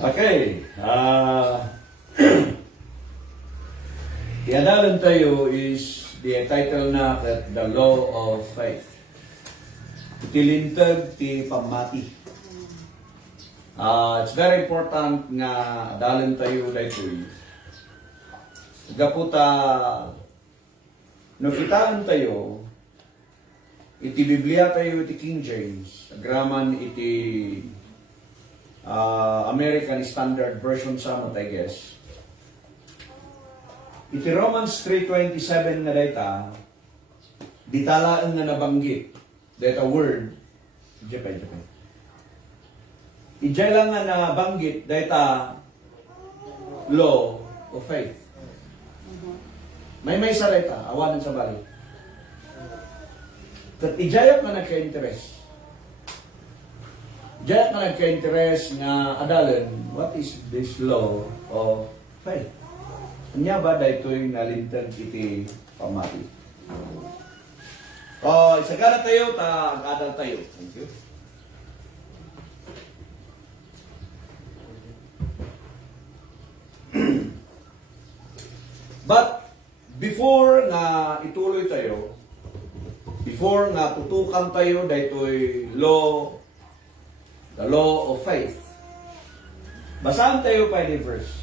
Okay. Iadalan tayo is the title na The Law of Faith. Tilintag ti pamati. It's very important nga adalan tayo dito. Gaputa no kitaan tayo iti Biblia tayo iti King James, agraman iti American Standard Version samot, I guess. Iti Romans 3:27 nga dayta, ditalaan nga nabanggit, dayta word, Japan. Ijay lang nga nabanggit, dayta law of faith. May sa dayta, awanan sa bali. Kat ijayap nga nagka-interest. Diyan ka nagka-interest nga adalan, what is this law of faith? Anya ba daytoy nalintag iti pamati? Isagana tayo, adal tayo. Thank you. But, before nga ituloy tayo, before nga tutukan tayo daytoy law, the law of faith. Basahan tayo pa yung verse.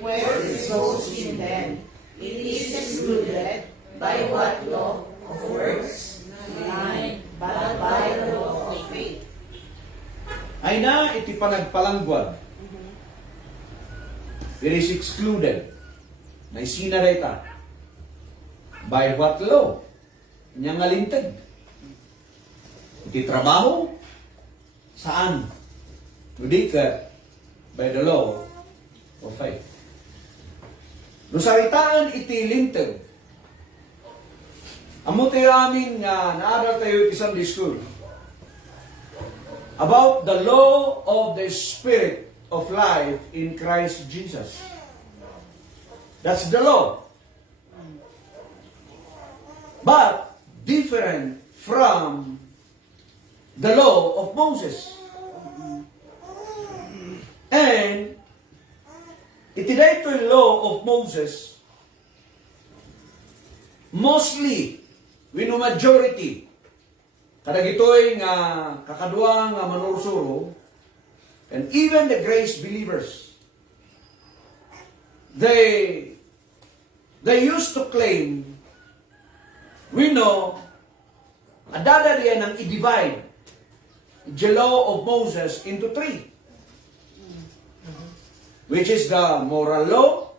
Where is sows in them, it is excluded by what law of works? Nine, but by the law of faith. Ay na iti panagpalangguad. It is excluded. May sinareta. By what law? Niyang ngalintag. Iti trabaho? Saan? Hindi ka by the law of faith. Nusaritaan iti lintag. Amo tayo amin nga naaral tayo iti Sunday School about the law of the Spirit of life in Christ Jesus. That's the law. But different from the law of Moses. And iti daytoy law of Moses mostly wino majority kadag itoy nga kakadwa nga manursuro and even the grace believers they used to claim we know adada riyan ang i-divide the law of Moses into three. Which is the moral law,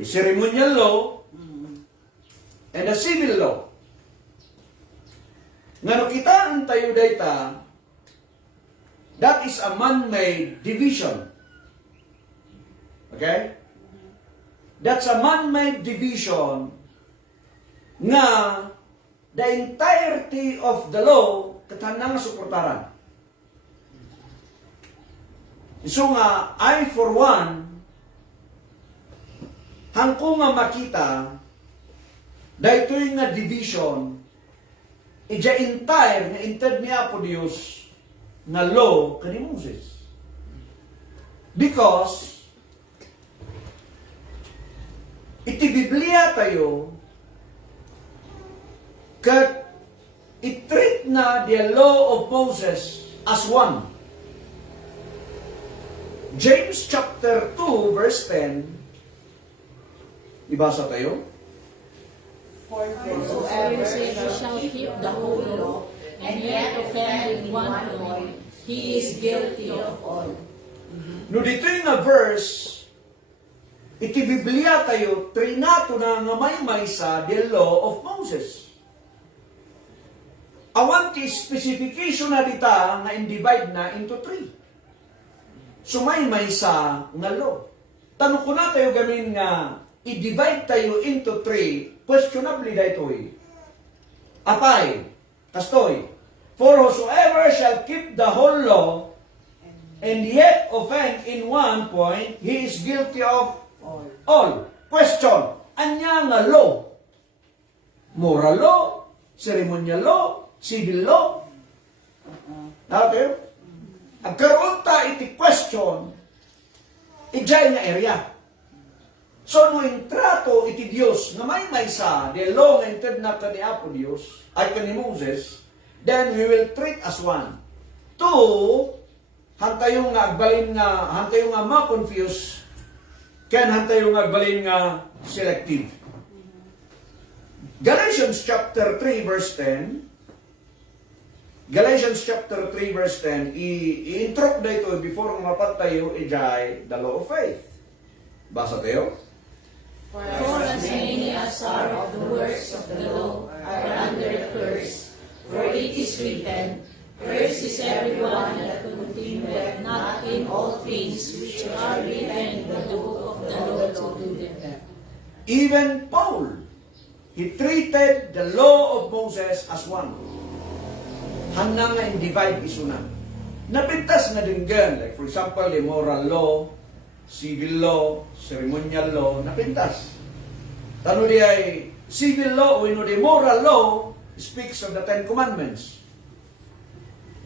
the ceremonial law, and the civil law. Nga nakitaan tayo dayta, that is a man-made division. Okay? That's a man-made division nga the entirety of the law katanang suportaran. So nga, I for one, hangko nga makita, daytoy nga division, ija entire nga inted niya po Diyos nga law kani Moses. Because, iti Biblia tayo, kat i-treat na the law of Moses as one. James chapter 2 verse 10. Ibasa tayo. For whosoever shall keep the whole law, and yet offend in one point, he is guilty of all. No dito yung verse, iti Biblia tayo, trinato na nga may sa the law of Moses. Awan ti specification na dita nga in-divide na into three. Sumay sa nga law. Tanong ko na tayo gamin nga i-divide tayo into three, questionably dito Apay, kastoy, for whosoever shall keep the whole law, and yet offend in one point, he is guilty of All. all. Question, anya nga law? Moral law, ceremonial law, civil law. Natin? Agkaroon ta iti question, ijay nga area. So, no yung trato iti Diyos na may sa the law nga inted na ni Apo Diyos, ay ni Moses, then we will treat as one. Two, hantayo nga agbalin nga, hantayo nga ma-confuse, ken hantayo nga agbalin nga selective. Galatians chapter 3 verse 10, Galatians chapter 3 verse 10, i-introc na ito before mapat tayo ijay the law of faith. Basa tayo? For as many as are of the works of the law are under the curse, for it is written, Cursed is everyone that continueth not in all things which are written in the book of the law to do them. Even Paul, he treated the law of Moses as one. Hanggang nga in-divide isuna. Napintas na din gan. Like for example, the moral law, civil law, ceremonial law, napintas. Tano di ay civil law o the moral law speaks of the Ten Commandments.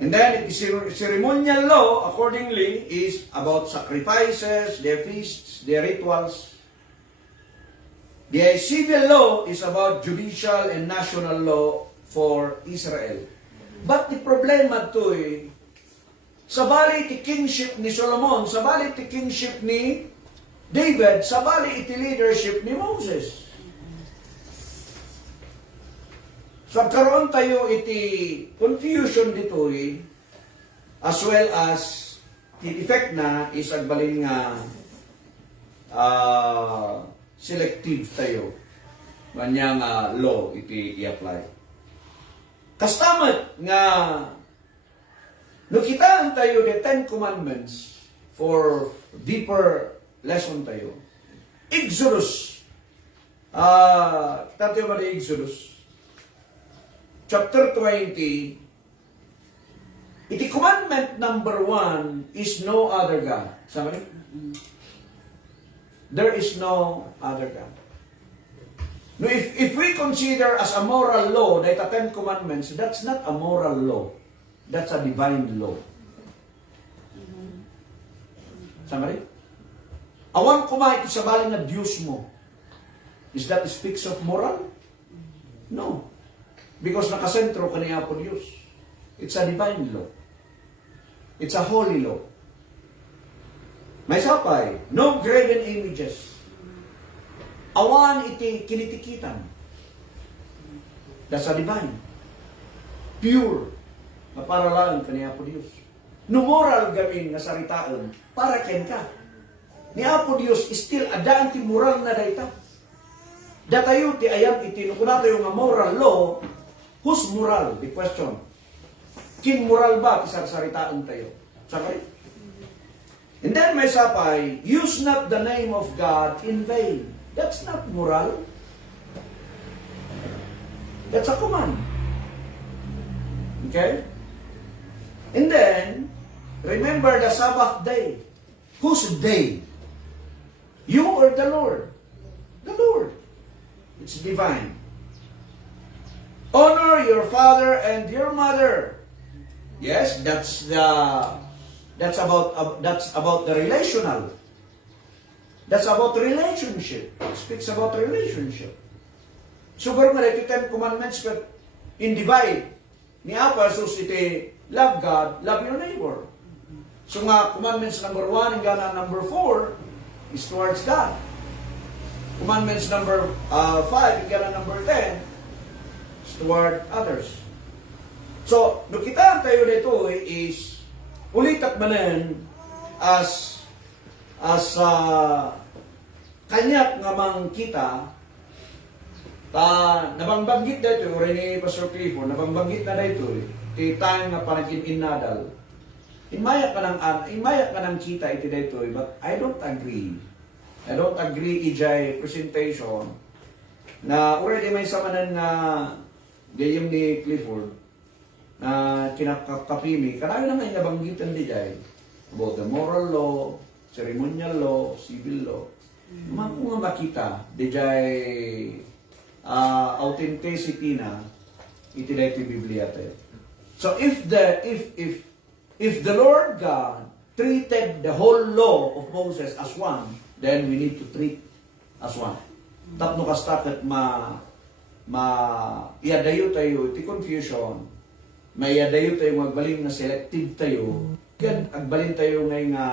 And then the ceremonial law, accordingly, is about sacrifices, their feasts, their rituals. The civil law is about judicial and national law for Israel. But the problema to sabali ti kingship ni Solomon, sabali ti kingship ni David, sabali iti leadership ni Moses. So karon tayo iti confusion dito as well as the effect na is agbalin nga selective tayo kanyang law iti i-apply. Kastamat nga nukitaan tayo the Ten Commandments for deeper lesson tayo. Exodus. Kita tayo ba na Exodus? Chapter 20. Iti commandment number 1 is no other God. Sama niyo? There is no other God. No, if we consider as a moral law, the Ten Commandments, that's not a moral law. That's a divine law. Sama rin? Awan kumain sa bali na Diyos mo. Is that speaks of moral? No. Because nakasentro ka niya po Diyos. It's a divine law. It's a holy law. May sapay, no graven images. Awan iti kinitikitan. That's a divine. Pure. Na para lang kaniya po Diyos. No moral gamin nga saritaan, para ken ka. Ni Apo Diyos still adaan ti moral na dayta. Datayo ti ayam iti nukuna tayo nga moral law, whose moral? The question. King moral ba ti saritaan tayo? Sakay? And then may sapay, use not the name of God in vain. That's not moral. That's a command. Okay? And then, remember the Sabbath day. Whose day? You or the Lord? The Lord. It's divine. Honor your father and your mother. Yes, that's about the relational. That's about relationship. It speaks about relationship. So, pero nga iti Ten Commandments but in divide. Ni Apa, sus iti love God, love your neighbor. So nga, commandments number 1 and gana number 4 is towards God. Commandments number 5 and gana number 10 is toward others. So, nukitaan tayo dito is ulitak manen as kanyak nga mang kita nabangbanggit na ito, rin ni Pastor Clifford, nabangbanggit na ito, titang nga panagin inadal. Imaya ka ng kita iti dito, but I don't agree. I don't agree ijay presentation na already may samanan nga gayam ni Clifford na kinakapimi. Kanayo naman nabanggitan di jay. about the moral law, ceremonial law, civil law. Kung nga makita, dijay authenticity na iti daytoy Biblia tayo. So if the Lord God treated the whole law of Moses as one, then we need to treat as one. Tapno kastaket iadayo tayo iti confusion, maiadayo tayo magbalin na selective tayo, yan agbalin tayo ngay nga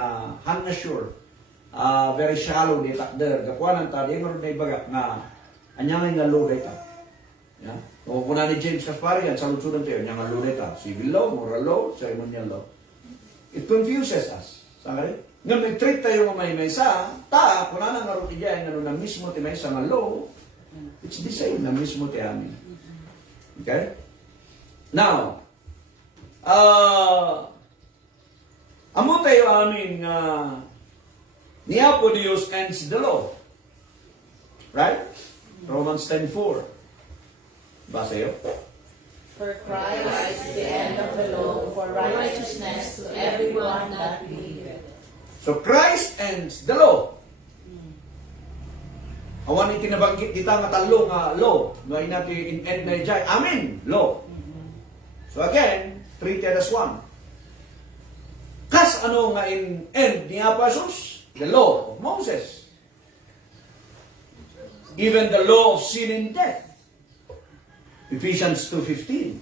unsure, very shallow di takder, gapuanan ta, di nga rin na ibagak na anyang nga law data. Yeah? O kung ni James Kaspari, yan, salud-sudan tayo, anyang nga law data, civil law, moral law, ceremonial law. It confuses us. Sangari? Nga may treat tayo nga may sa, kung na nga rin diyan, nga na mismo ti may sa nga law, it's the same na mismo ti amin. Okay? Now, amo tayo amin nga niya po Diyos ends the law. Right? Romans 10:4. Basa yun? For Christ is the end of the law for righteousness to everyone that believeth. So Christ ends the law. Awan iti nabanggit dita nga talo nga law. Ngayon natin in end na ijay. Amen. Law. So again, treated as one. Kas ano nga in end ni Jesus? The law of Moses. Even the law of sin and death. Ephesians 2:15.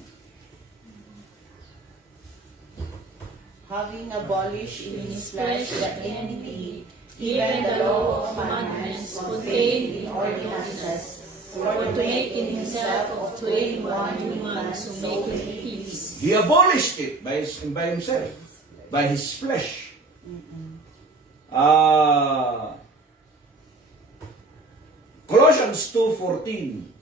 Having abolished in his flesh the enmity, even the law of commandments contained in ordinances, for to make in himself of twain one new man, so making peace. He abolished it by himself, by his flesh. Colossians 2:14.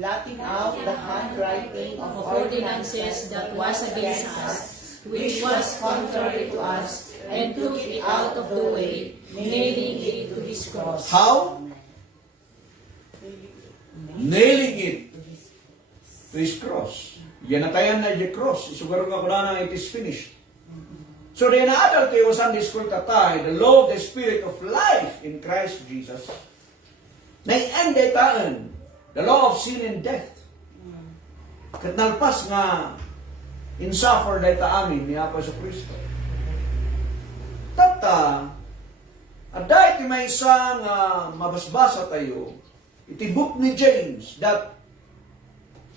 Blotting out the handwriting of ordinances that was against us, which was contrary to us, and took it out of the way, nailing it to his cross. How? Nailing it to his cross. Yan natayan na yung cross. Isugaro nga kuna na it is finished. So the na-adult tayo Sunday school tatay, the law of the Spirit of life in Christ Jesus. Na-end taan, the law of sin and death. Kat nalpas nga insuffer data amin ni Apa sa Kristo. Tata, aday ti may isa nga mabasbasa tayo, iti book ni James, that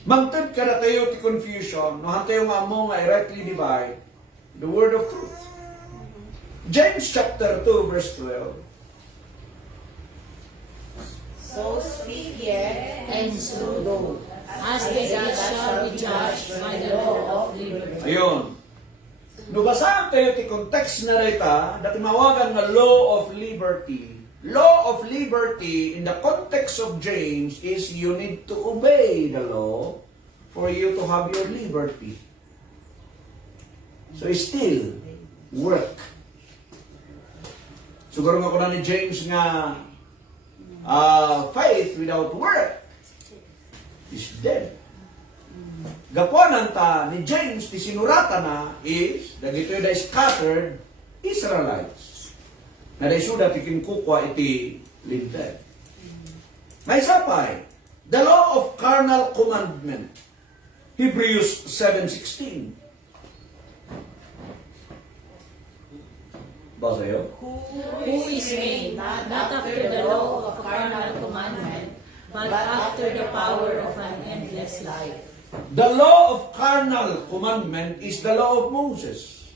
mangtad ka na tayo ti confusion, no tayo nga mo nga rightly divide the word of truth. James chapter 2 verse 12. So speak ye, and so do, as the just shall be judged by the law of liberty. Ayun. Nubasahan tayo ti context na rita, dati mawagan nga law of liberty. Law of liberty, in the context of James, is you need to obey the law for you to have your liberty. So still, work. Siguro nga ko na ni James nga, faith without work is dead. Gaponan ta ni James ti sinurata na is dagitoy da scattered Israelites. Na da suda ti kinkukwa iti linted. May sapay, the law of carnal commandment. Hebrews 7:16. Basa yun? Who is made not after the law of carnal commandment, but after the power of an endless life. The law of carnal commandment is the law of Moses.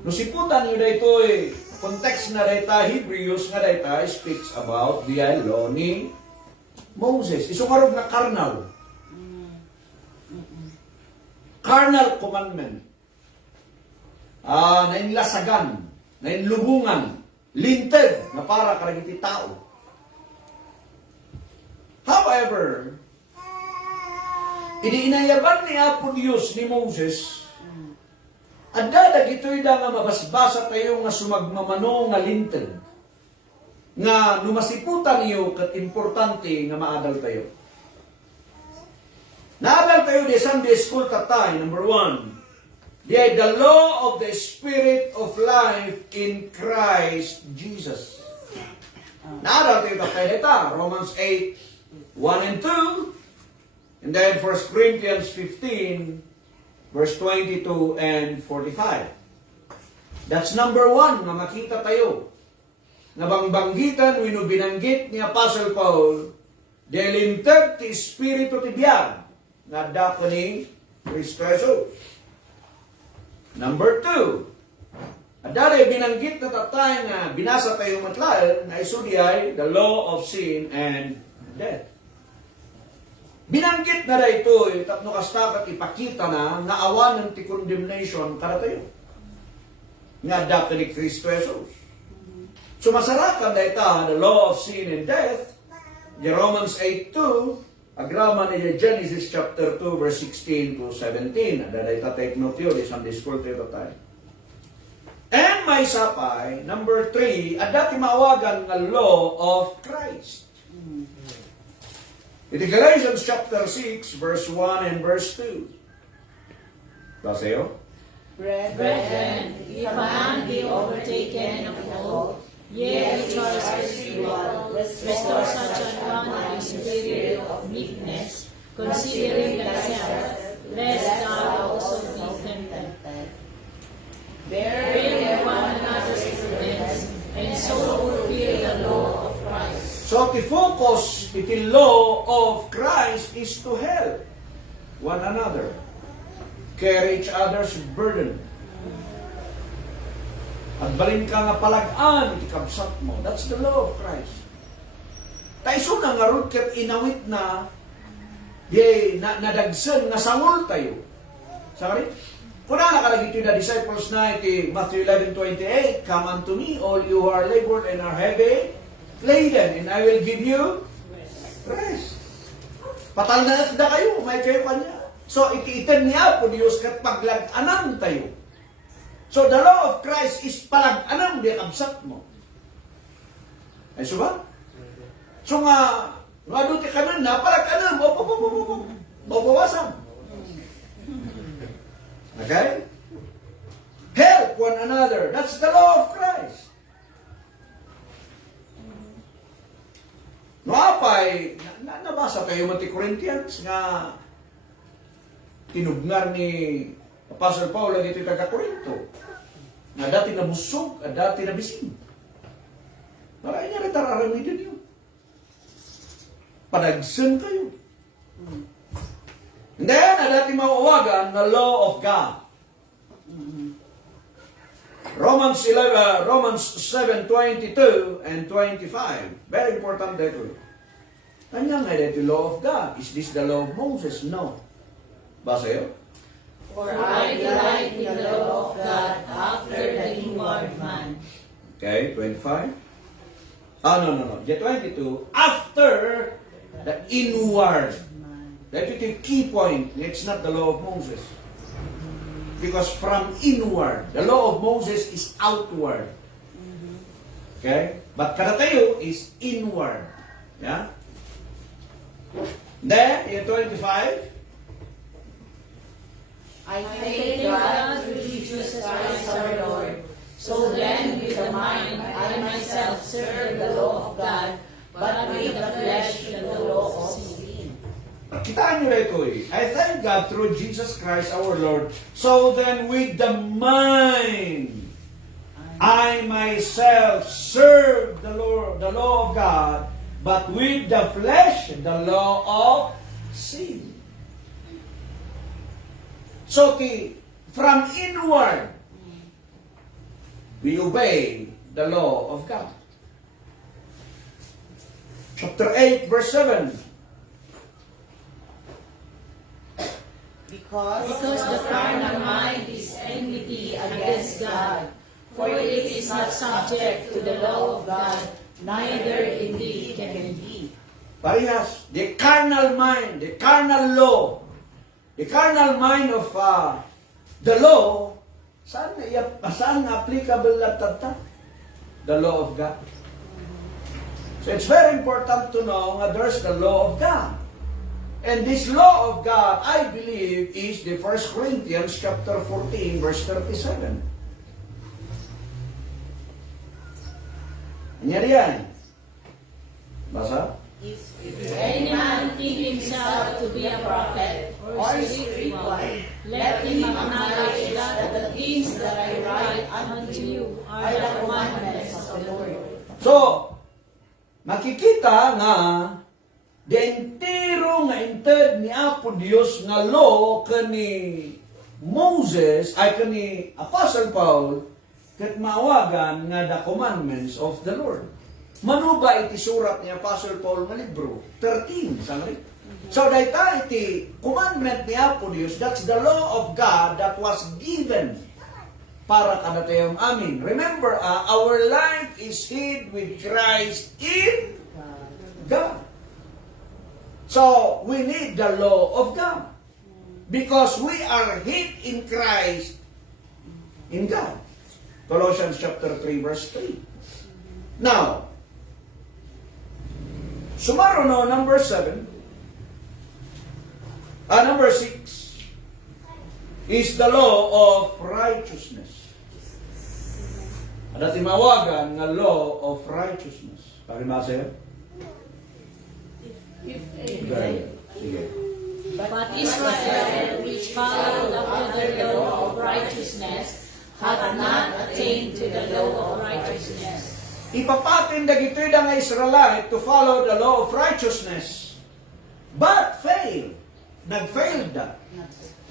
No siputan nyo dito context na dita, Hebrews nga dita speaks about the law ni Moses. Isungarog na carnal. Carnal commandment. Nainlasagan, nainlubungan, linted na para karagiti tao. However, iniinayaban ni Apo Diyos ni Moses, at dadag ito'y da nga mabasbasa tayo nga sumagmamano nga linted, nga numasiputan niyo kat importante nga maadal tayo. Naadal tayo di Sunday school tatay, number 1, The law of the Spirit of life in Christ Jesus. Naaral tayo ito, Romans 8, 1 and 2, and then 1 Corinthians 15, verse 22 and 45. That's number 1 na makita tayo. Nabangbanggitan, binanggit ni Apostle Paul, delintag ti Espiritu ti biyag, na dako ni Kristo Jesus. Number 2, adari binanggit na tatay nga binasa tayo matlael na isu ay the law of sin and death. Binanggit na da ito, tapno kastakat ipakita na nga awanan ti condemnation para tayo. Nga dako ni Kristo Jesus. So masarakan na ita, the law of sin and death, the Romans 8:2, agraman ni Genesis chapter 2, verse 16 to 17. Ada ita take note yun, isang discourse ito tayo. And may sapay, number 3, ada ti maawagan nga law of Christ. Iti Galatians chapter 6, verse 1 and verse 2. Basayo? Brethren, if a man be overtaken of fault, ye exhort spiritual, restore such an one in spirit of meekness, considering thyself, lest thou also be tempted. Bearing one another's burdens, and so fulfill the law of Christ. So, the focus, iti law of Christ is to help one another. Carry each other's burden. At balin ka nga palagaan, iti kabsat mo. That's the law of Christ. Taiso na nga ron ket inawit na, nadagsan, nasangol tayo. Sakari? Kung na nakalagito na disciples na iti Matthew 11:28, come unto me, all you who are labored and are heavy laden, and I will give you rest. Patal na kayo, may kayo kanya. So, iti-iten niya po Diyos kat paglag-anam tayo. So, the law of Christ is palag-anam di kabsat mo. Ay, so ba? So nga duti ka na, palag-anam, bawasan. Okay? Help one another. That's the law of Christ. Noapay, nabasa kayo mati Corinthians nga tinugnar ni Apostle Paul ang ito taga-Corinto na dati nabusog at dati nabising. Maray niya natararamitin yun. Padagsan kayo. And then, dati mauwagan na law of God. Romans 7:22 and 25. Very important dito. Kanya nga dito law of God. Is this the law of Moses? No. Basa yun? For I delight in the law of God after the inward man. Okay, 25. No. 22. After the inward. That is the key point. It's not the law of Moses. Because from inward, the law of Moses is outward. Okay? But karatayo is inward. Yeah? Then, 25. I thank God through Jesus Christ our Lord. So then, with the mind, I myself serve the law of God, but with the flesh, the law of sin. Kitaan nyo na ito eh. I thank God through Jesus Christ our Lord. So then, with the mind, I myself serve the law of God, but with the flesh, the law of sin. So, from inward, we obey the law of God. Chapter 8, verse 7. Because the carnal mind is enmity against God, for it is not subject to the law of God, neither indeed can it be. Parehas, the carnal mind, the carnal law, the carnal mind of the law, saan applicable na tata? The law of God. So it's very important to know that there's the law of God. And this law of God, I believe, is the 1 Corinthians chapter 14, verse 37. Ano yan? Basa? If any man think himself to be a prophet or spiritual, let him acknowledge that the things that I write unto you are the commandments of the Lord. So, makikita nga the entero nga entered ni Apo Dios nga law kani Moses ay kani Apostle Paul ket maawagan nga the commandments of the Lord. Manuba iti surat ni Apostle Paul nga libro 13 sanri. So dayta iti commandment ni Apo Dios, that's the law of God that was given para kadatayong amin. Remember, our life is hid with Christ in God. So, we need the law of God. Because we are hid in Christ in God. Colossians chapter 3, verse 3. Now, sumaro no, number 7. Number 6 is the law of righteousness. Ada timawagan nga law of righteousness. Pakibasa yun? Sige. But Israel, which followed after the law of righteousness, hath not attained to the law of righteousness. Ipapatin dagitoy da nga Israelite to follow the law of righteousness, but failed. Nag-failed da.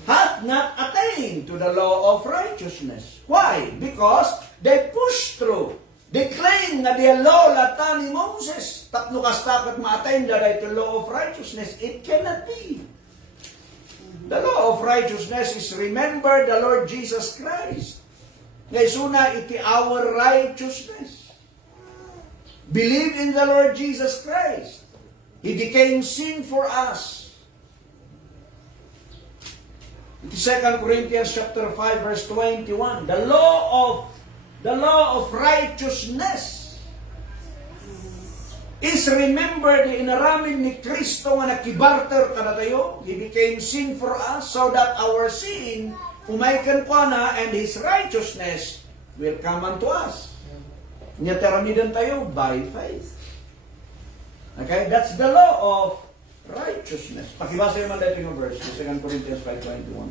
Hath not attained to the law of righteousness. Why? Because they pushed through. They claim na the law lata ni Moses. Tatlo kastakot ma-attain da ito law of righteousness. It cannot be. The law of righteousness is remember the Lord Jesus Christ. Ngaysuna iti our righteousness. Believe in the Lord Jesus Christ. He became sin for us. Iti 2 Corinthians chapter 5 verse 21. The law of righteousness is remembered inaramin ni Kristo nga nakibarter kada tayo. He became sin for us so that our sin umaykan ko na and His righteousness will come unto us. Nya teramidan tayo by faith. Okay? That's the law of righteousness. Pakibasa yung mga dating verse, 2 Corinthians 5:21.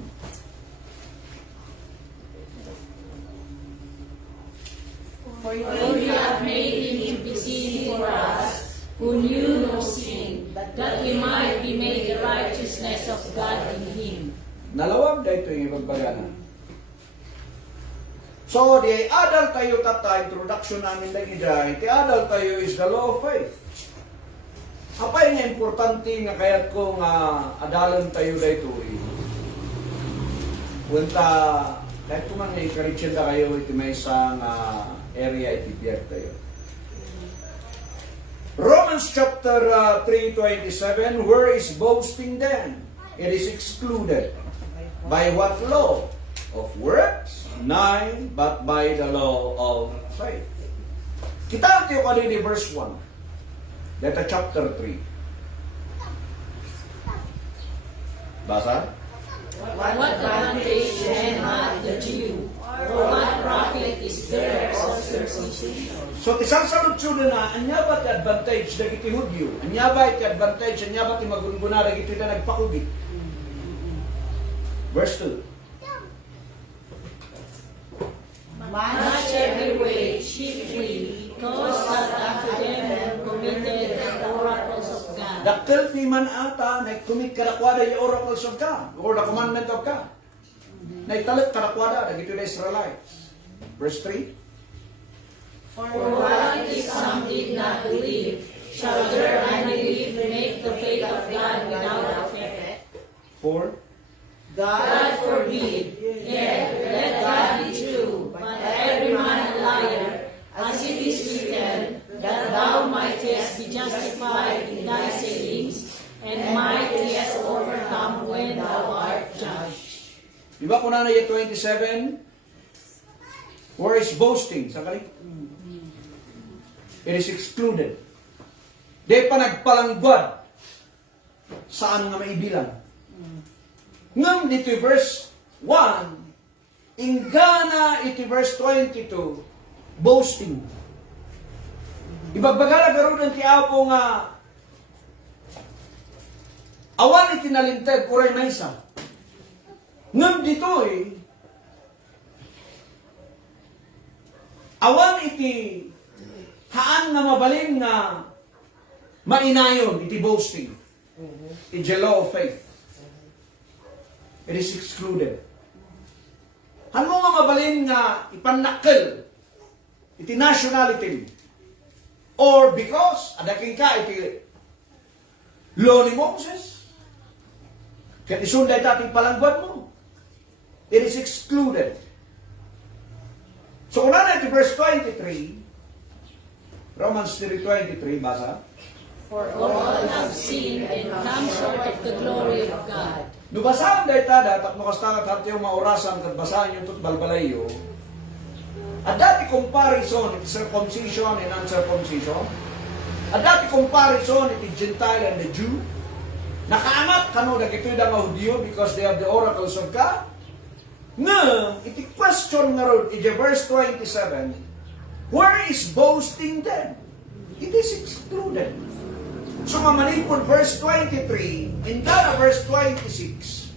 For you have made him to be sin for us, who knew no sin, that we might be made the righteousness of God in him. Nalawag dahito yung ipagbagana. So, the adult tayo tata, introduction namin lagi dahil, the adult tayo is the law of faith. Apay nga importante nga kayat ko nga adalan tayo dahito eh. Punta, kahit kung nga i-Christian na kayo, iti may isang area itibiyag tayo. Romans chapter 3:27, where is boasting then? It is excluded. By what law? Of works? 9, but by the law of faith. Kita tayo kanini verse 1. Dito chapter 3. Basa? What advantage then hath the Jew? Or what profit is there of circumcision? So, isang salutsunan na, anya ba ti advantage na iti Hudyo? Anya ba iti advantage, anya ba ti magungguna na iti na nagpakugi? Verse 2. Much every way, chiefly, because that unto them were committed the oracles of God. Daktil ni man ata, nagkumit karakwada yung oracles of God, or the commandment of God. Naitalit karakwada, nagito na Israelites. Verse 3. For what if some did not believe, shall their unbelief make the faith of God without effect? 4. God forbid, yet let God be true, but every man a liar, as it is written, that thou mightest be justified in thy sayings, and mightest overcome when thou art judged. Diba kung na yung 27? Where is boasting? Sakali? It is excluded. Di pa nagpalanggwad saan nga maibilang. Ngam dito verse 1, ingana iti verse 22, boasting. Ibagbagala karon ng tiapo nga awan iti nalintag uray maysa. Ngam dito awan iti haan nga mabalin nga mainayon iti boasting. It's a law of faith. It is excluded. Han mo nga mabalin nga ipanakkel iti nationality or because adaking ka iti law ni Moses kat isunday tating palangguad mo. It is excluded. So una na iti verse 23, Romans 3:23 basa. For all have sinned and come short of the glory of God. Nubasaan dahi tada, at makastangat hati yung maurasan kat basahan yung tutbalbalayo. At dati comparison iti circumcision and uncircumcision. At dati comparison iti Gentile and the Jew. Nakaangat kano dagitoy da nga Hudyo because they have the oracles of God. Nga, iti question nga ron, iti verse 27, where is boasting then? It is excluded. So, mamanipon verse 23, in that verse 26,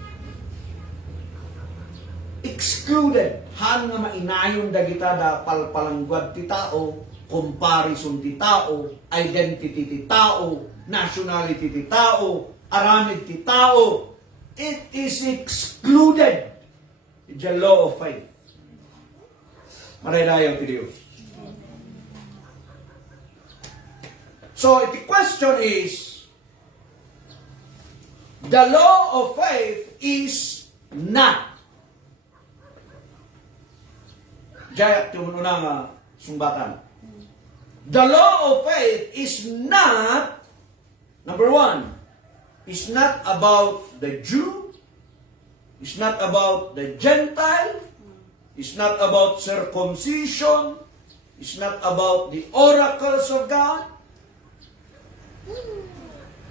excluded. Han nga mainayon dagita da palpalangguad ti tao, comparison ti tao, identity ti tao, nationality ti tao, aramid ti tao. It is excluded. It's a law of faith. Maraylayaw ti Diyos. So, the question is, the law of faith is not. Jaya, tumununa nga sumbatan. The law of faith is not, number one, is not about the Jew, it's not about the Gentile, it's not about circumcision, it's not about the oracles of God.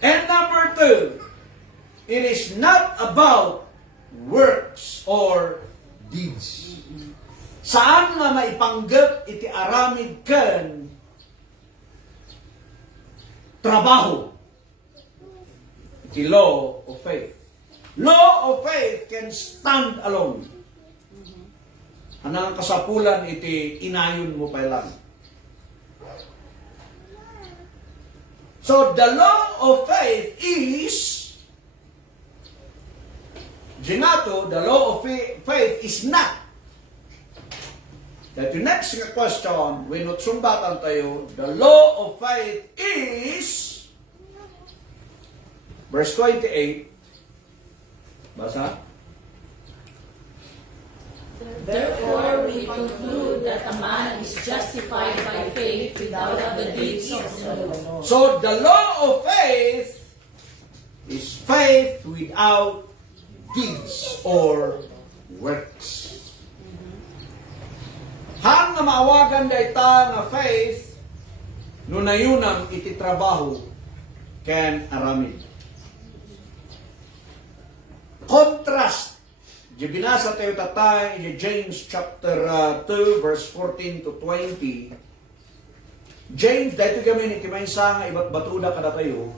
And number two, it is not about works or deeds. Saan nga maipanggap iti aramid ken trabaho? Iti law of faith. Law of faith can stand alone. Anang kasapulan iti inayon mo pa lang. So, the law of faith is, Ginato, the law of faith is not. That the next question, when utsumbatan tayo, the law of faith is, verse 28, basa? Therefore, we conclude that a man is justified by faith without the deeds of the law. So, the law of faith is faith without deeds or works. Han nga maawagan dayta nga faith, nunayunang iti trabaho ken aramid. Contrast. Di binasa tayo tatay in James chapter 2 verse 14 to 20. James, dahito kami ni Kimaysa nga iba't batuda kada tayo.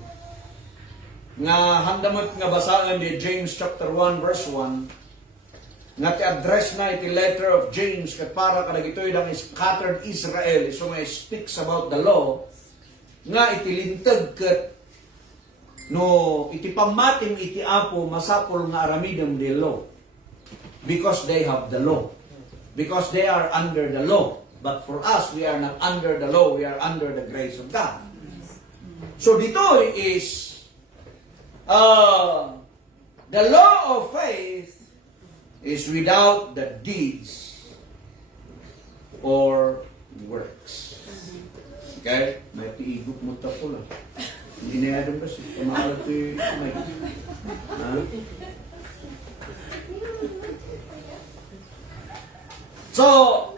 Nga handamot nga basaan ni James chapter 1 verse 1. Nga ti-address na iti letter of James kat para kada gitoy lang scattered Israel. So nga speaks about the law. Nga iti lintag kat no iti pamatim iti apo masapol nga aramidem di law. Because they have the law. Because they are under the law. But for us, we are not under the law. We are under the grace of God. So dito is the law of faith is without the deeds or works. Okay? May tiigop mo tapo lang. Hindi na yadong kasi. Pamahalag ito yung may. So,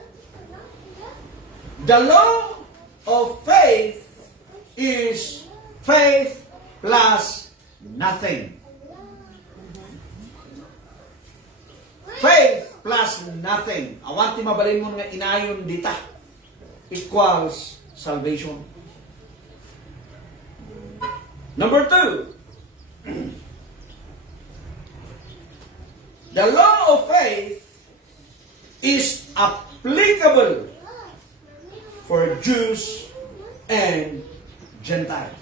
the law of faith is faith plus nothing. Faith plus nothing. Awan ti mabalin mo nga inayon dita equals salvation. Number 2. The law of faith is applicable for Jews and Gentiles.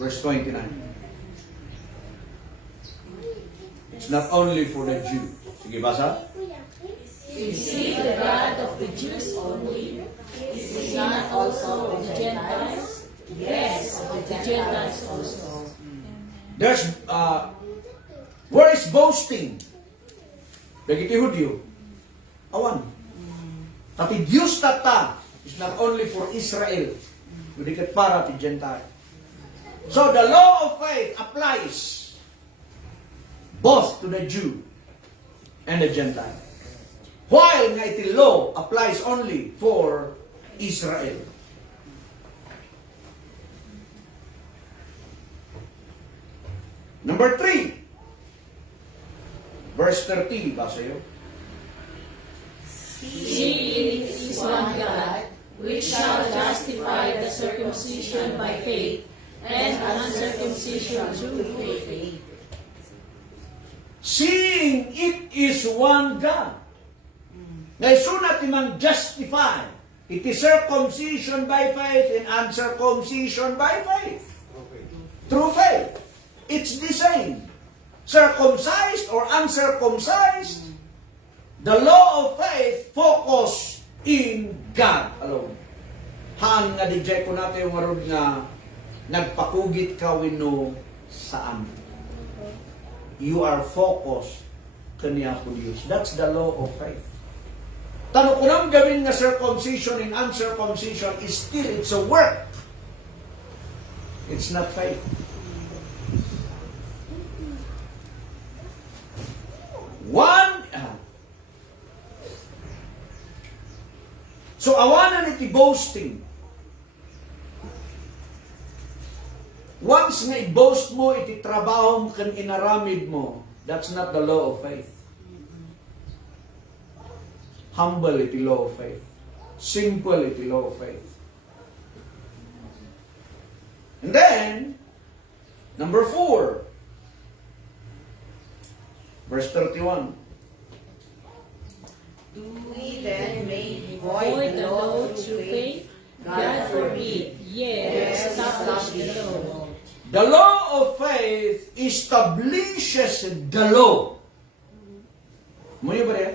Verse 29. It's not only for the Jew. Sige, basa. Is he the God of the Jews only? Is he not also of the Gentiles? Yes, of the Gentiles also. There's, where is boasting? Dagiti Hudyo. Awan. Tapi Diyos tata is not only for Israel. Budikat para ti Gentile. So the law of faith applies both to the Jew and the Gentile. While nga iti law applies only for Israel. Number 3. Verse 30, basa yun. He is one God, which shall justify the circumcision by faith, and uncircumcision through faith. Seeing it is one God. Ngay sunat imang justify. It is circumcision by faith and uncircumcision by faith. Through faith. It's the same. Circumcised or uncircumcised, the law of faith focus in God alone. Haan nga dijay ko natin yung marod nga nagpakugit ka wino saan. You are focused kaniya po Diyos. That's the law of faith. Tanong ko nang gawin nga circumcision and uncircumcision is still, it's a work. It's not faith. So awanan iti boasting. Once nga i-boast mo iti trabaho kan inaramid mo, that's not the law of faith. Humble iti law of faith. Simple iti law of faith. And then, number 4, verse 31. Do we then make Void the law through faith? God forbid. Yes, establish the law. The law of faith establishes the law. Muna ba rin?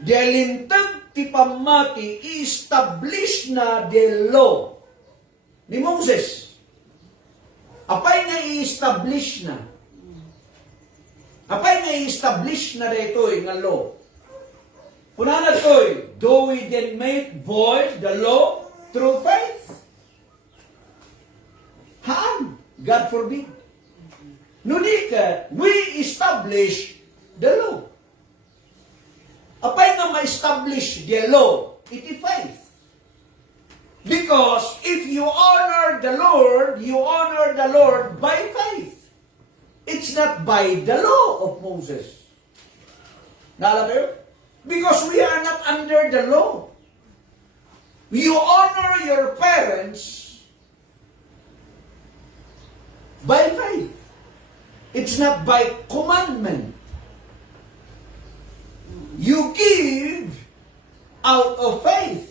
Delintag ti pamati, establish na the law ni Moses. Apay nga i-establish na? Apay nga i-establish na dito nga law? Punanad ko'y, do we then make void the law through faith? Haan? God forbid. Nunika, we establish the law. Apay nga ma-establish the law? Iti faith. Because if you honor the Lord by faith. It's not by the law of Moses. Naalala kayo? Because we are not under the law. You honor your parents by faith. It's not by commandment. You give out of faith.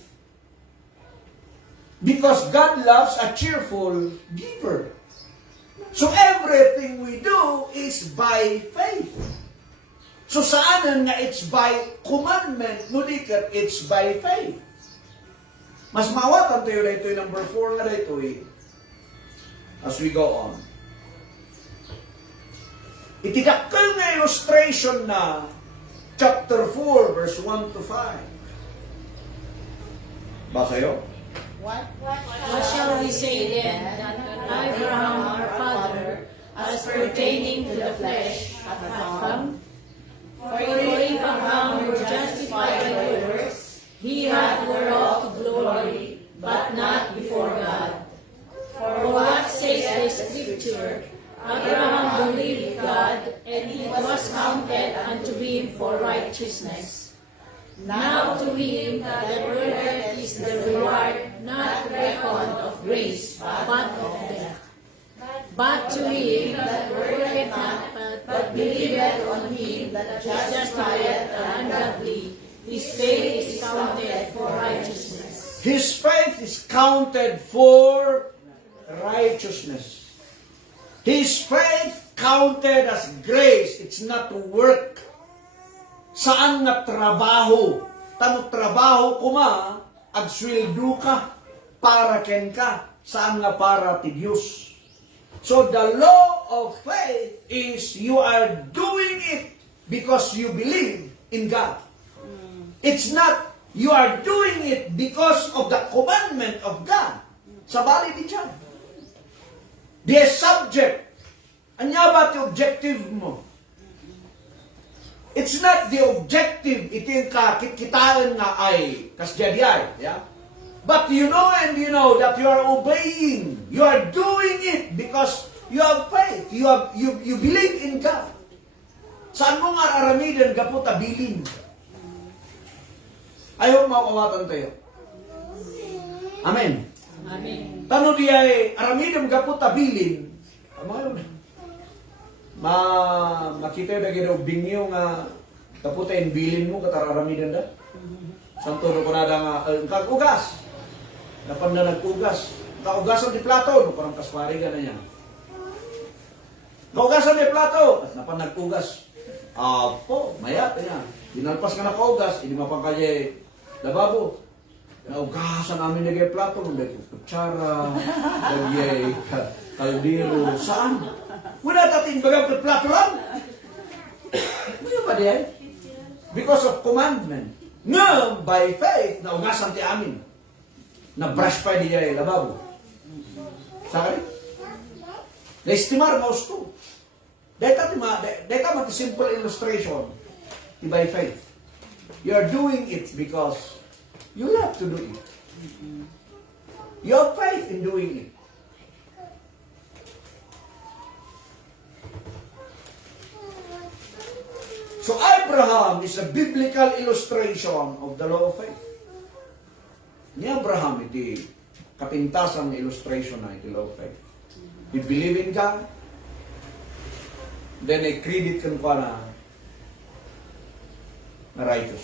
Because God loves a cheerful giver. So everything we do is by faith. So saanan nga it's by commandment, nulikat it's by faith. Mas mawatan tayo dito yung number 4 na dito as we go on. Itidakkel nga illustration na chapter 4 verse 1 to 5. Basa yun? What shall we say then that Abraham our father, as pertaining to the flesh, hath found? For if Abraham were justified by works, he hath whereof glory, but not before God. For what says the Scripture? Now to him that worketh is the reward not reckoned of grace, but of death. But to him that worketh not, but believeth on him that justifieth the ungodly, his faith is counted for righteousness. His faith is counted for righteousness. His faith counted as grace. It's not work. Saan nga trabaho? Tamo trabaho kuma, ag sweldo ka, para ken ka. Saan nga para ti Diyos? So the law of faith is you are doing it because you believe in God. It's not you are doing it because of the commandment of God. Sabali di dyan. The subject. Anya ba ti objective mo? It's not the objective, ito yung kakitaan nga ay kasjadiyay. Yeah? But you know and you know that you are obeying. You are doing it because you have faith. You believe in God. Saan mo nga aramidan gapo tabilin? Ayaw makawatan tayo. Amen. Amen. Tano di ay aramidan gapo tabilin. Amayo na. Makita na ginaw bingyo nga kaputa in bilin mo katararamidan da. Santo no kunada nga kagugas. Napan na nag-ugas. Kaugasan di plato no parang kaswari ka na niya. Kaugasan di plato at napan nag-ugas. Apo, mayat niya. Dinalpas ka na kaugas, hindi mapangkalye lababo. Naugasan namin nagay plato, nagay kutsara, nagay kaldero. Saan? Wala tating bagang plato lang. Ano ba diyan? Because of commandment. Nga, by faith, naugasan ti amin. Na-brush pa diya lababo. Sakari? Na-estimar mo ito. Data mati simple illustration. By faith. You are doing it because you love to do it. You have faith in doing it. So Abraham is a biblical illustration of the law of faith. Ni Abraham iti kapintasan ng illustration na iti law of faith. He believe in God, then I credit kan pa na righteous.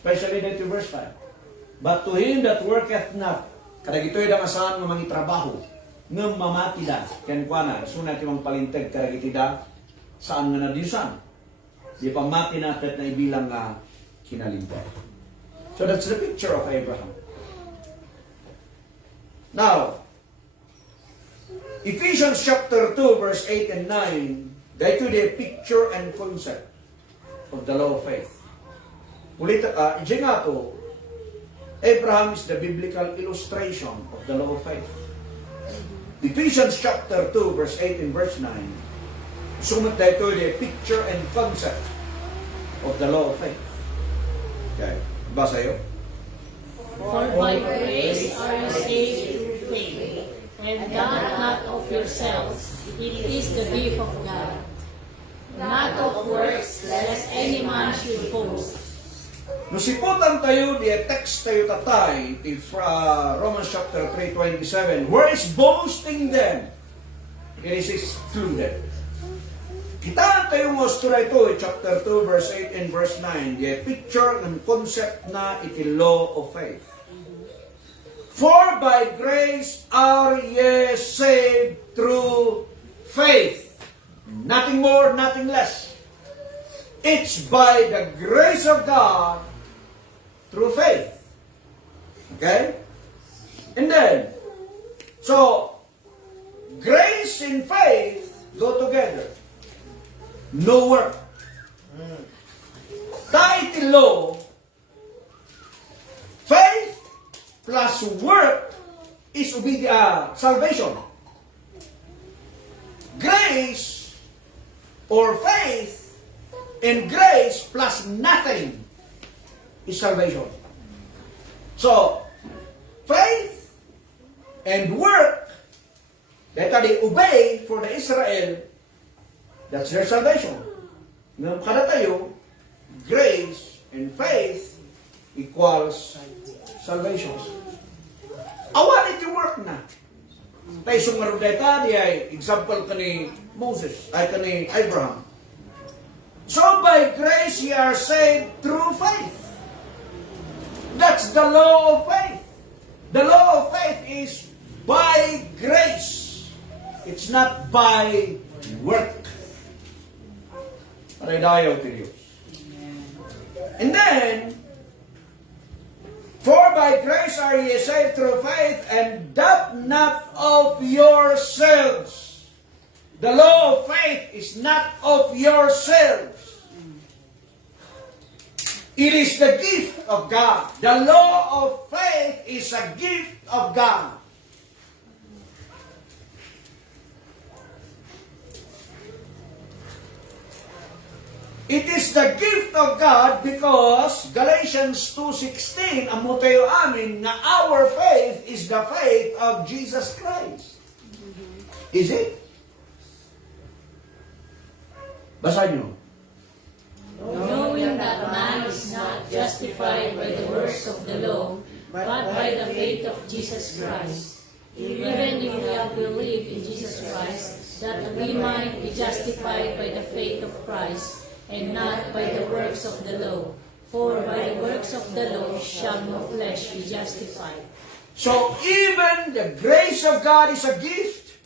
Especially that in verse 5. But to him that worketh not, kadag ito'y dangasan ng mga trabaho, ng mamati da, ken kwa na, sunat yung palintag kadag itida, saan nga nadiyusan? Di pamati natin na ibilang nga kinalintay. So that's the picture of Abraham. Now, Ephesians chapter 2 verse 8 and 9, dito the picture and concept of the law of faith. Ulit, diyan nga to, Abraham is the biblical illustration of the law of faith. Ephesians chapter 2 verse 8 and verse 9, sumat dito the picture and concept of the law of faith. Okay, basa yun. For by grace are you saved through faith, and that not of yourselves, it is the gift of God, not of works, lest any man should boast. Nusiputan tayo, di text tayo tatay, if Romans chapter 3:27, where is boasting then? It is excluded. Kita tayo mo story ito, chapter 2, verse 8 and verse 9, the picture and concept na iti law of faith. For by grace are ye saved through faith. Nothing more, nothing less. It's by the grace of God through faith. Okay? And then, so, grace and faith go together. No work. Kahit law, faith plus work is salvation. Grace or faith and grace plus nothing is salvation. So, faith and work that they obey for the Israel, that's their salvation. Ngayon kada tayo, grace and faith equals salvation. Awan iti work na. Tayo sumarod data, di ay example ka ni Moses, ay ka ni Abraham. So by grace ye are saved through faith. That's the law of faith. The law of faith is by grace. It's not by work. Aray dayaw ti Diyos. And then, for by grace are ye saved through faith, and that not of yourselves. The law of faith is not of yourselves. It is the gift of God. The law of faith is a gift of God. It is the gift of God because Galatians 2:16 amo tayo amin na our faith is the faith of Jesus Christ. Is it? Basahin nyo. Knowing that man is not justified by the works of the law, but by the faith of Jesus Christ. Even if we have believed in Jesus Christ, that we might be justified by the faith of Christ, and not by the works of the law. For by the works of the law shall no flesh be justified. So even the grace of God is a gift,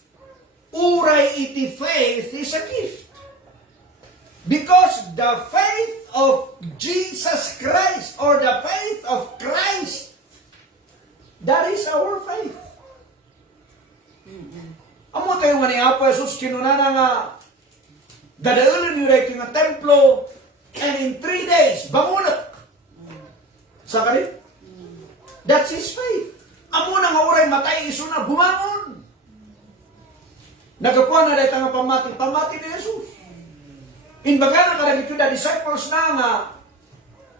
uray iti faith is a gift. Because the faith of Jesus Christ, or the faith of Christ, that is our faith. Amo tayo nga ni Apo Jesus, kinunana nga, dadaulan nyo rin nga templo, and in 3 days, bangunat. Sa kalit? That's His faith. Amo na nga uray matay iso na, bumangon. Nagapuan na dahil nga pamati ni Jesus. Inbaga na karagit yung disciples na nga,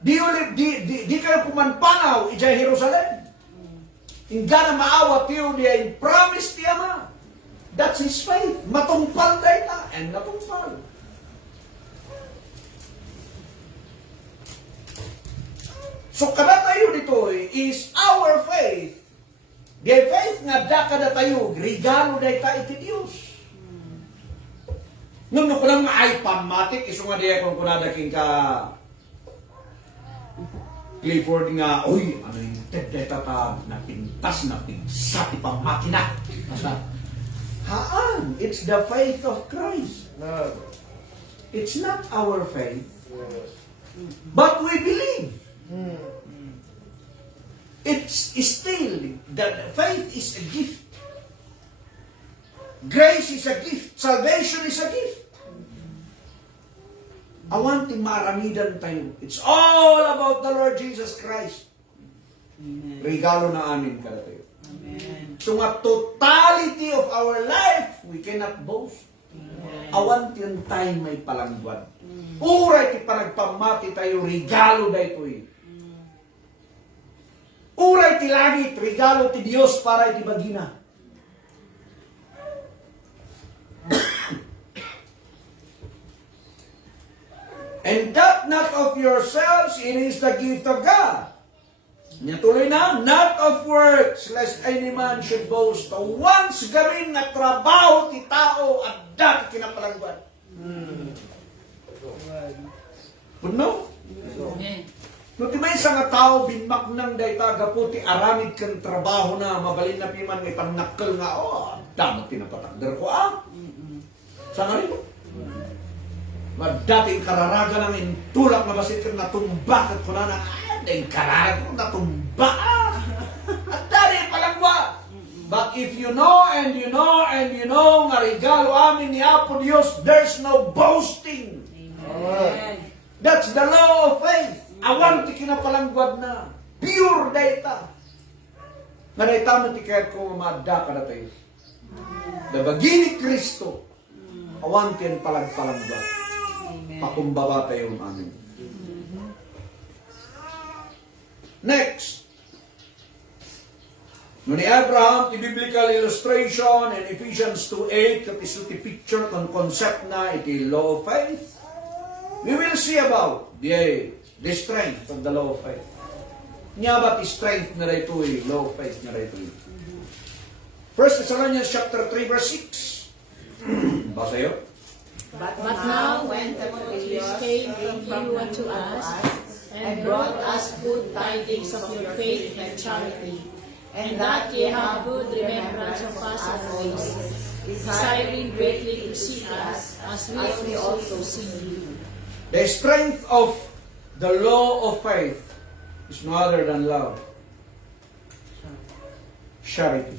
di kayo pumanpanaw, ijay Jerusalem. Inga na maawat yun, diya promise ti Ama. That's His faith. Matungpal day ta, and natungpal. So kada tayo dito is our faith. Di faith nga da kada tayo, regalo day ta iti Diyos. Nung nakulang nga ay pamatik, iso nga diya kung kunadaking ka Clifford nga, oy, ano yung tedeta ta, napintas, napinsati pang makina. Basta, haan, it's the faith of Christ. It's not our faith, but we believe. It's still, the faith is a gift. Grace is a gift. Salvation is a gift. I want to maramidan tayo. It's all about the Lord Jesus Christ. Amen. Regalo na amin kada tayo. Amen. So nga totality of our life, we cannot boast. Amen. Awan yung time may palangguan. Uray ti panagpamati tayo, regalo da ito eh. Uray ti langit, regalo ti Dios para iti bagina. And that not of yourselves, it is the gift of God. Natuloy na, not of works, lest any man should boast. Once gawin na trabaho ti tao at dati kinapalangguan. Puno? Amen. No, ti may isa nga tao, binmak nang dayta, gaputi aramid kang trabaho na, mabalin na piman, may panakkel nga, damot tinapatakder ko, Saan nga rin? Madating kararaga namin, tulak na basit kang natumba, at kuna na, dahil kararaga kong natumba, At dali palangwa. But if you know, and you know, and you know, nga regalo amin ni Apo Dios, there's no boasting. Amen. That's the law of faith. Awan ti kinapalangguad na. Pure data. Nga data mo ti kaya ko maada ka na tayo. Dabagi ni Kristo. Awan ti ang palagpalangguad. Amen. Pakumbaba tayo amin. Next. No ni Abraham, ti biblical illustration in Ephesians 2:8, kapiso ti picture kon concept na iti law of faith. We will see about the the strength of the law of faith. Nya ba't strength na rito law of faith na rito 1 Thessalonians chapter 3 verse 6. Basa yun? But now, when Timotheus came from you unto us, and brought us good tidings of your faith and charity, and that ye have good remembrance of us always, desiring greatly to see us, as we also see you. The strength of the law of faith is no other than love. Charity.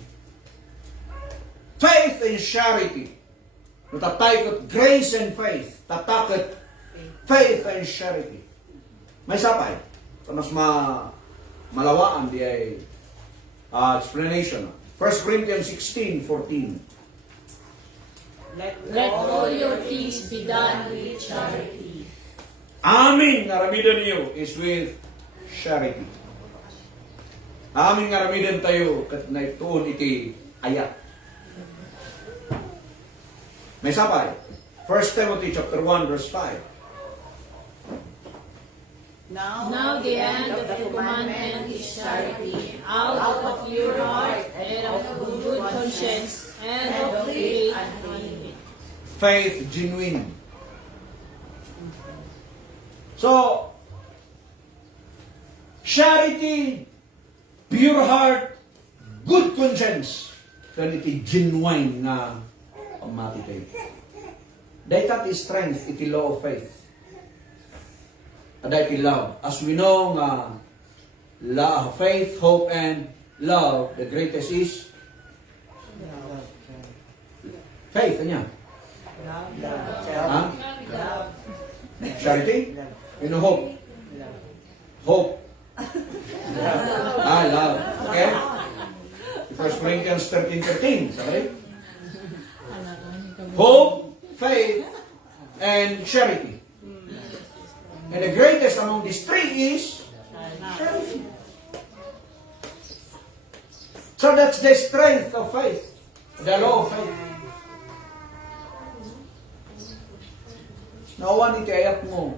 Faith and charity. Natatay grace and faith. Tatakot faith and charity. May sapay. So mas malawaan di ay explanation. 1 Corinthians 16:14. Let all your things be done with charity. Aming naramidan niyo is with charity. Aming naramidan tayo kat naituon iti ayat. May sapay. 1 Timothy chapter 1 verse 5. Now the end of the commandment is charity, out of your heart and of good conscience and of faith unfailing. Faith genuine. So, charity, pure heart, good conscience. Then iti genuine na pamati tayo. That is strength, iti law of faith. At iti love. As we know nga, faith, hope, and love, the greatest is faith. Ano yan? Ha? Charity? You know hope? Hope. Love. Okay? 1 Corinthians 13:13. Sabi? Hope, faith, and charity. And the greatest among these three is charity. So that's the strength of faith. The law of faith. Nawan iti ayat mo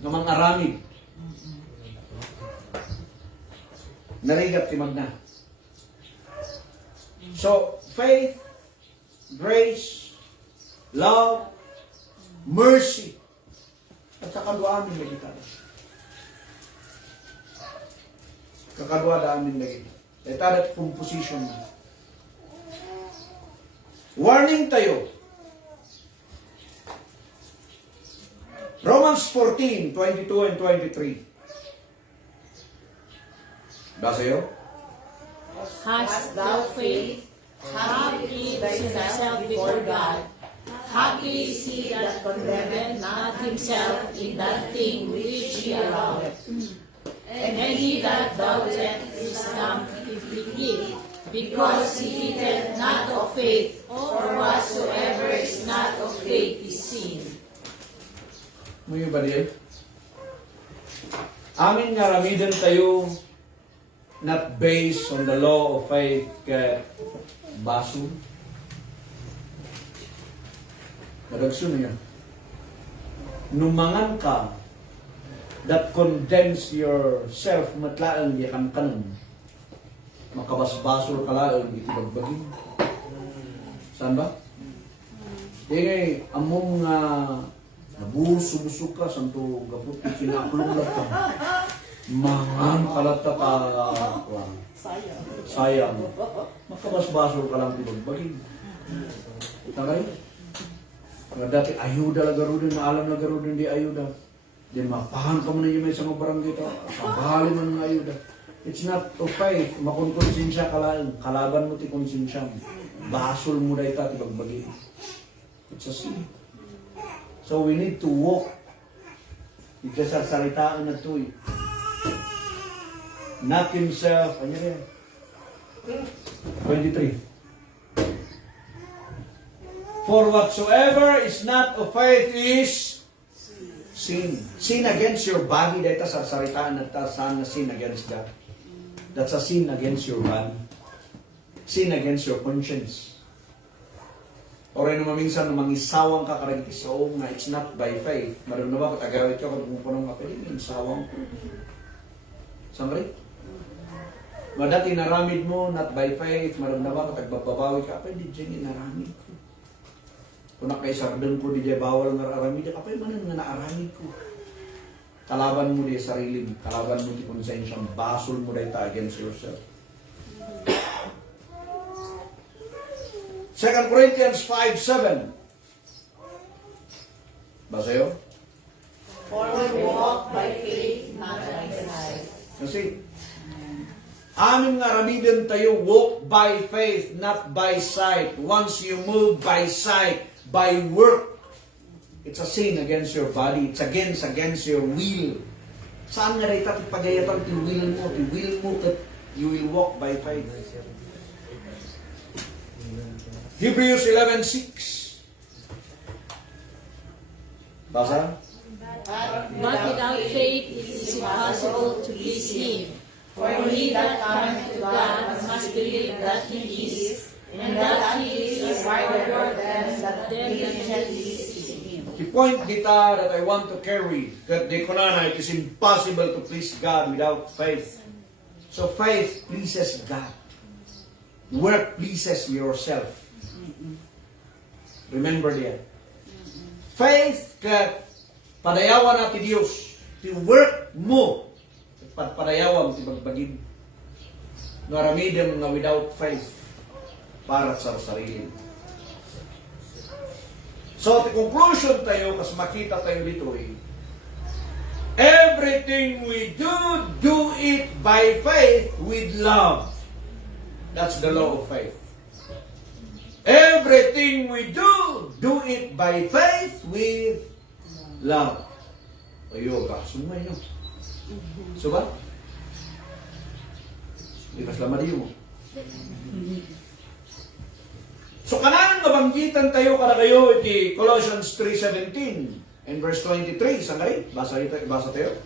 ng mga aramid. Narigat ti magna. So, faith, grace, love, mercy, at kakadwa amin lagi ka. Kakadwa da amin lagi. Ito at composition na. Warning tayo. Romans 14:22 and 23. Basa yun? Hast thou faith? Happy is himself before God. Happy is he that condemneth not himself in that thing which he alloweth. And he that doubteth is dumb completely, because he eateth not of faith, for whatsoever is not of faith is sin. May ba diyan? Amin nga ramidan tayo not based on the law of faith ka baso. Kadagso na yan. Numangan ka that condemns yourself matlaan yakan kanan. Makabasbasol ka lang itibagbagin. Saan ba? Ingay, among nabusog-busog ka, santo gapot, kinakulong lang ka. Mangan kalata ka. Sayang. Makabasbasol ka lang itibagbagin. Tagay? Nga dati, ayuda lagaro din, maalam lagaro din, di ayuda. Di mapahan ka mo na yung may isang barangay ito. Sabali mo ng ayuda. It's not of faith. Makunkonsensya ka lang. Kalaban mo ti konsensya mo. Basol mo na ito at ibagbagi. It's a sin. So we need to walk. Ikasasalitaan na ito eh. Not himself. Ano yan? 23. For whatsoever is not of faith is sin. Sin against your body. Dahil sa saritaan na saan na sin against God. That's a sin against your body. Sin against your conscience. O rin naman minsan na mangisawang ka karag isaw nga it's not by faith. Maroon na ba katagawit ka kung punong ka pwede sawang ko. Sangre? Madati naramid mo, not by faith, maroon na ba katagbababawi ka, pwede dyan naramid ko. Kung na kay sardon ko, di dyan bawal nga aramid ka, pwede man nga naaramid ko. Kalaban mo di sarili mo, kalaban mo di konsensyang, basol mo dahil against yourself. 2 Corinthians 5:7. Basa yun? For we walk by faith, not by sight. Kasi, amin nga ramidan tayo, walk by faith, not by sight. Once you move by sight, by work, it's a sin against your body. It's against your will. Saan nga rin ito pagayatan ti will mo? Ti will mo that you will walk by faith. Hebrews 11:6. Basa? But without faith it is impossible to please Him. For he that cometh to God must believe that He is, and that He is a rewarder of them that diligently seek Him. The point dita that I want to carry, that the Qur'an, it is impossible to please God without faith. So faith pleases God. Work pleases yourself. Remember that. Faith kat padayawan natin Diyos. Ti work mo. Padayawan ti bagbagid. Naramidem na without faith para sa sarili. So, the conclusion tayo, kas makita tayo dito everything we do it by faith with love. That's the law of faith. Everything we do it by faith with love. Ayo, kasumay nyo. So ba? Ikas lamad mo. So kanang mabanggitan tayo kada kayo iti Colossians 3:17 and verse 23. Saan kayo? Basa tayo.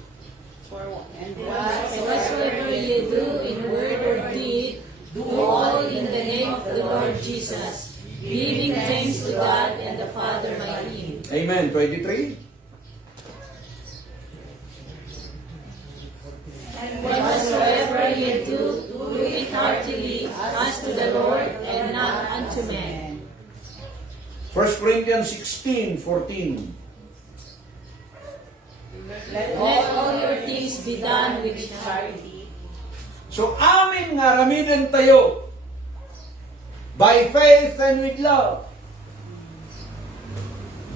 And whatsoever ye do in word or deed, do all in the name of the Lord Jesus, giving thanks to God and the Father by Him. Amen. 23. And whatsoever ye do, do it heartily as to the Lord and not unto men. 1 Corinthians 16:14. Let all your things be done with charity. So amin nga ramidan tayo by faith and with love.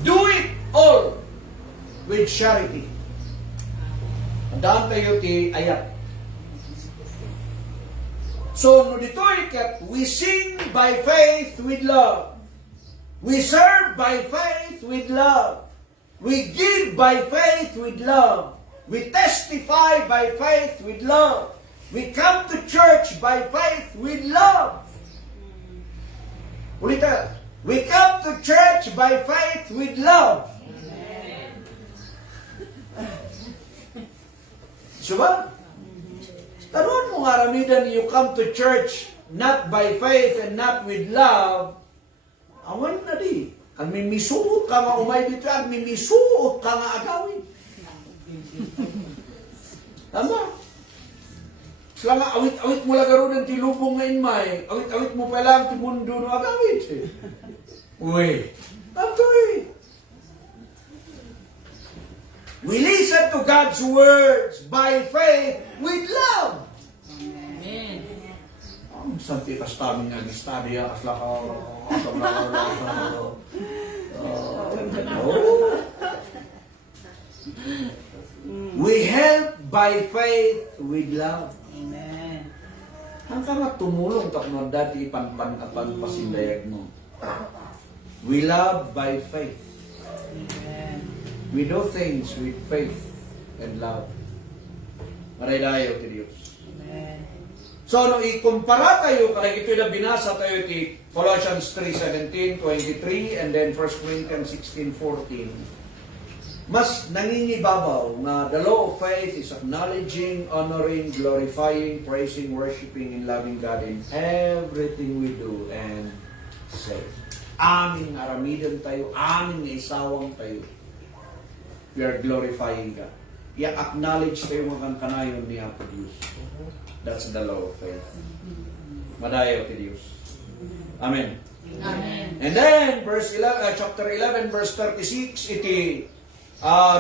Do it all with charity. Andaan tayo ti ayat. So no dito'y kat we sing by faith with love. We serve by faith with love. We give by faith with love. We testify by faith with love. We come to church by faith with love. Ulitin. We come to church by faith with love. Suba? Taruan mo nga ramidan, you come to church not by faith and not with love. Awan na di. Ang mimisuot ka nga umay dito, ang mimisuot ka nga agawin. Tama? Sila nga, awit-awit mo lagaro ng tilubong nga inmay. Awit-awit mo pa lang ti mundo no agawit. Uy, tapos we listen to God's words by faith with love. Amen. Ang santi kastami nga gistadi ya kasla ka we help by faith with love. Amen. Ang ka nga tumulong takno dati panpan pasindayag mo. We love by faith. Amen. We do things with faith and love. Maraydayo ti Diyos. Amen. So, no, ikumpara tayo, kaya ito na binasa tayo ti Colossians 3:17, 23, and then 1 Corinthians 16:14. Mas nangingibabaw na the law of faith is acknowledging, honoring, glorifying, praising, worshiping, and loving God in everything we do and say. amin nga aramidon tayo, amin nga isawang tayo. We are glorifying God. I-acknowledge tayo mga kanayon ni Apo Diyos. That's the law of faith. Madayo ti Diyos. Amen. Amen. And then, chapter 11, verse 36, iti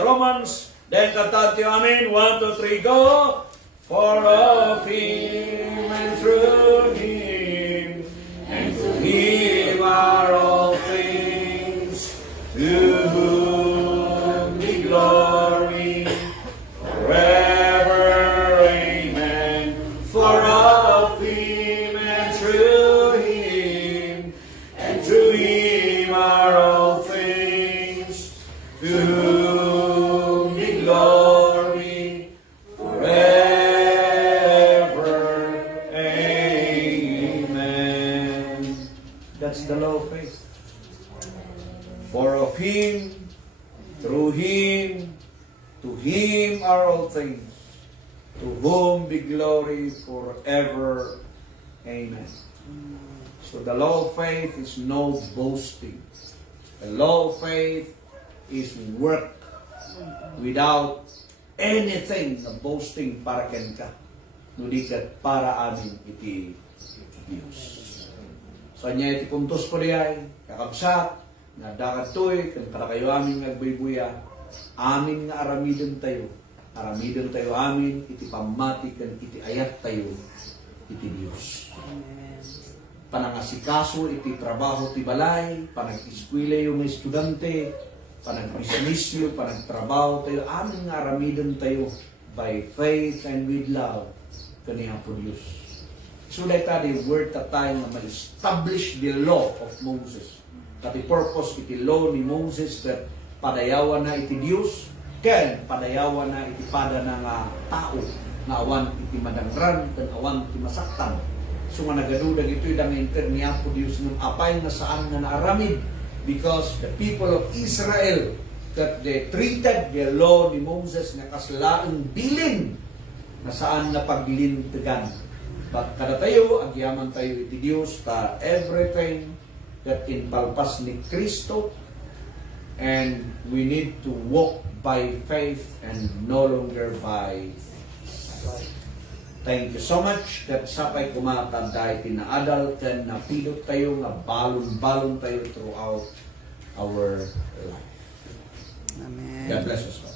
Romans, then kanta tayo, amen, 1, 2, 3, go! For of Him and through Him, and to Him are all things, to whom be glory forever, amen. For of Him and through Him, and to Him are all things, to whom be glory forever, amen. That's the law of faith. For of Him, through Him, to Him are all things, to whom be glory forever, amen. So the law of faith is no boasting. The law of faith is work without anything na boasting para ken ka. Nudikat para amin iti Diyos. So anya iti puntos ko diay, kakabsat, na dakatoy, kan para kayo amin nagbaybuya, amin nga aramidon tayo amin, iti pamati kan iti ayat tayo, iti Diyos. Panangasikaso iti trabaho ti balay, panag-eskwela yung mga estudyante, panag-bisnisyo, panagtrabaho tayo, amin nga aramidon tayo by faith and with love kaniya po Diyos. So that the word ta tayo nga ma-establish the law of Moses. Kati purpose iti law ni Moses that padayawan na iti Diyos, ken padayawan na iti pada na nga tao, nga awan iti madangran, ken awan iti masaktan. So nga nagadudag ito yung enter niya po Diyos ng apay na saan nga naaramid because the people of Israel that they treated the law ni Moses na kaslaang bilin na saan na paglintigan. But kada tayo, agyaman tayo iti Diyos ta everything that inpalpas ni Kristo, and we need to walk by faith and no longer by sight. Thank you so much that sapay kumatanda tinaadal ken napidot tayo nga balon-balon tayo throughout our life. Amen. God bless us all.